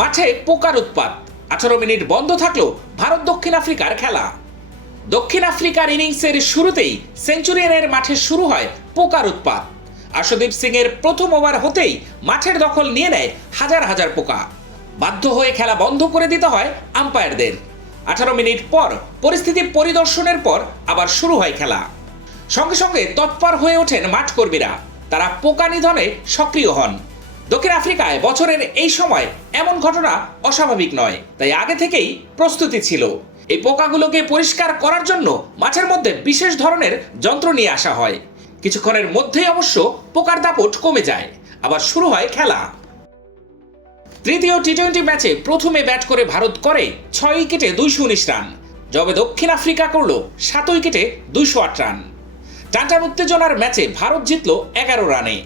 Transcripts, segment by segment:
মাঠে পোকার উৎপাত, 18 মিনিট বন্ধ থাকলো ভারত দক্ষিণ আফ্রিকার খেলা। দক্ষিণ আফ্রিকার ইনিংসের শুরুতেই সেঞ্চুরিয়ানের মাঠে শুরু হয় পোকার উৎপাত। আশুদীপ সিং এর প্রথম ওভার হতেই মাঠের দখল নিয়ে নেয় হাজার হাজার পোকা। বাধ্য হয়ে খেলা বন্ধ করে দিতে হয় আম্পায়ারদের। 18 মিনিট পর পরিস্থিতি পরিদর্শনের পর আবার শুরু হয় খেলা। সঙ্গে সঙ্গে তৎপর হয়ে ওঠেন মাঠ কর্মীরা, তারা পোকা নিধনে সক্রিয় হন। দক্ষিণ আফ্রিকায় বছরের এই সময় এমন ঘটনা অস্বাভাবিক নয়, তাই আগে থেকেই প্রস্তুতি ছিল। এই পোকাগুলোকে পরিষ্কার করার জন্য মাঠের মধ্যে বিশেষ ধরনের যন্ত্র নিয়ে আসা হয়। কিছুক্ষণের মধ্যেই অবশ্য পোকার দাপট কমে যায়, আবার শুরু হয় খেলা। তৃতীয় টি-20 ম্যাচে প্রথমে ব্যাট করে ভারত করে 6 উইকেটে 219 রান, জবাবে দক্ষিণ আফ্রিকা করল 7 উইকেটে 208 রান। টানটান উত্তেজনার ম্যাচে ভারত জিতল 11 রানে।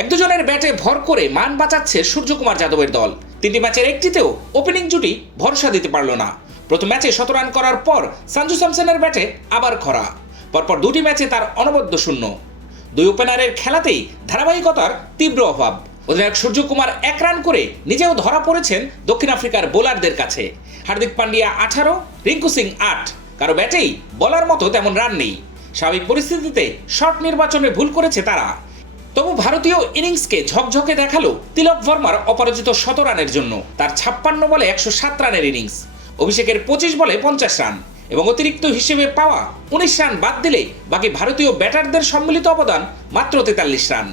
এক দুজনের ব্যাটে ভর করে মান বাঁচাচ্ছে সূর্যকুমার যাদবের দল। 3টি ম্যাচের একটিতেও ওপেনিং জুটি ভরসা দিতে পারল না। প্রথম ম্যাচে 17 রান করার পর সঞ্জু স্যামসনের ব্যাটে আবার খরা, পরপর 2টি ম্যাচে তার অনবদ্য শূন্য। 2 ওপেনারের খেলাতেই ধারাবাহিকতার তীব্র অভাব। অধিনায়ক সূর্যকুমার 1 রান করে নিজেও ধরা পড়েছেন দক্ষিণ আফ্রিকার বোলারদের কাছে। হার্দিক পান্ডিয়া 18, রিঙ্কু সিং 8, কারো ব্যাটেই বলার মতো তেমন রান নেই। স্বাভাবিক পরিস্থিতিতে শট নির্বাচনে ভুল করেছে তারা। তবু ভারতীয় ইনিংসকে ঝকঝকে দেখালো তিলক ভার্মার অপরাজিত 17 রানের জন্য। তার 56 বলে 107 রানের ইনিংস, অভিষেকের 25 বলে 50 রান এবং অতিরিক্ত হিসেবে পাওয়া 19 রান বাদ দিলে বাকি ভারতীয় ব্যাটারদের সম্মিলিত অবদান মাত্র 43 রান।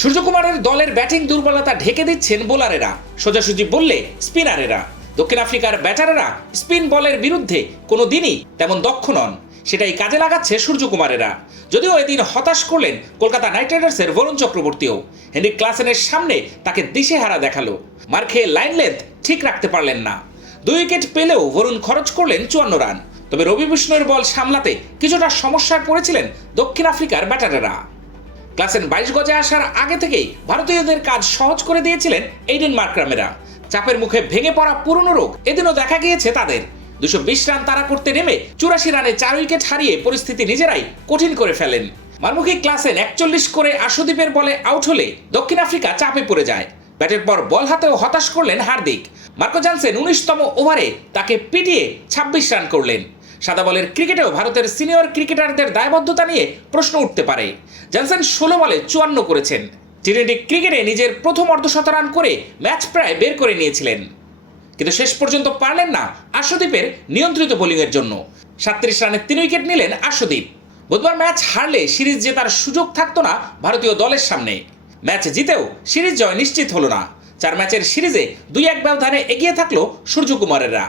সূর্যকুমারের দলের ব্যাটিং দুর্বলতা ঢেকে দিচ্ছেন বোলারেরা, সোজাসুজি বললে স্পিনারেরা। দক্ষিণ আফ্রিকার ব্যাটারেরা স্পিন বলের বিরুদ্ধে কোনো দিনই তেমন দক্ষ নন, সেটাই কাজে লাগাচ্ছে সূর্যকুমারেরা। যদিও এদিন হতাশ করলেন কলকাতা নাইট রাইডার্সের বরুণ চক্রবর্তীও। হেনরিক ক্লাসেনের সামনে তাকে দিশেহারা দেখালো। মার খেয়ে লাইন লেন্থ ঠিক রাখতে পারলেন না। 2 উইকেট পেলেও বরুণ খরচ করলেন 54 রান। তবে রবি বিষ্ণুর বল সামলাতে কিছুটা সমস্যায় পড়েছিলেন দক্ষিণ আফ্রিকার ব্যাটারেরা। ক্লাসেন 22 গজে আসার আগে থেকেই ভারতীয়দের কাজ সহজ করে দিয়েছিলেন এইডেন মার্ক্রামেরা। চাপের মুখে ভেঙে পড়া পুরনো রোগ এদিনও দেখা গিয়েছে তাদের। 220 রান তাড়া করতে নেমে 84 রানে 4 উইকেট হারিয়ে পরিস্থিতি নিজেরাই কঠিন করে ফেলেন। মারমুখী ক্লাসেন 41 করে আশুদীপের বলে আউট হলে দক্ষিণ আফ্রিকা চাপে পড়ে যায়। ব্যাটের পর বল হাতেও হতাশ করলেন হার্দিক। মার্কো জানসেন 19তম ওভারে তাকে পিটিয়ে 26 রান করলেন। সাদা বলের ক্রিকেটেও ভারতের সিনিয়র ক্রিকেটারদের দায়বদ্ধতা নিয়ে প্রশ্ন উঠতে পারে। জানসেন 16 বলে 54 করেছেন। টি-20 ক্রিকেটে নিজের প্রথম অর্ধশত রান করে ম্যাচ প্রায় বের করে নিয়েছিলেন, কিন্তু শেষ পর্যন্ত পারলেন না আশুদীপের নিয়ন্ত্রিত বোলিংয়ের জন্য। 37 রানে 3 উইকেট নিলেন আশুদীপ। বুধবার ম্যাচ হারলে সিরিজ জেতার সুযোগ থাকতো না ভারতীয় দলের সামনে। ম্যাচ জিতেও সিরিজ জয় নিশ্চিত হলো না। 4 ম্যাচের সিরিজে 2-1 ব্যবধানে এগিয়ে থাকলো সূর্যকুমারেরা।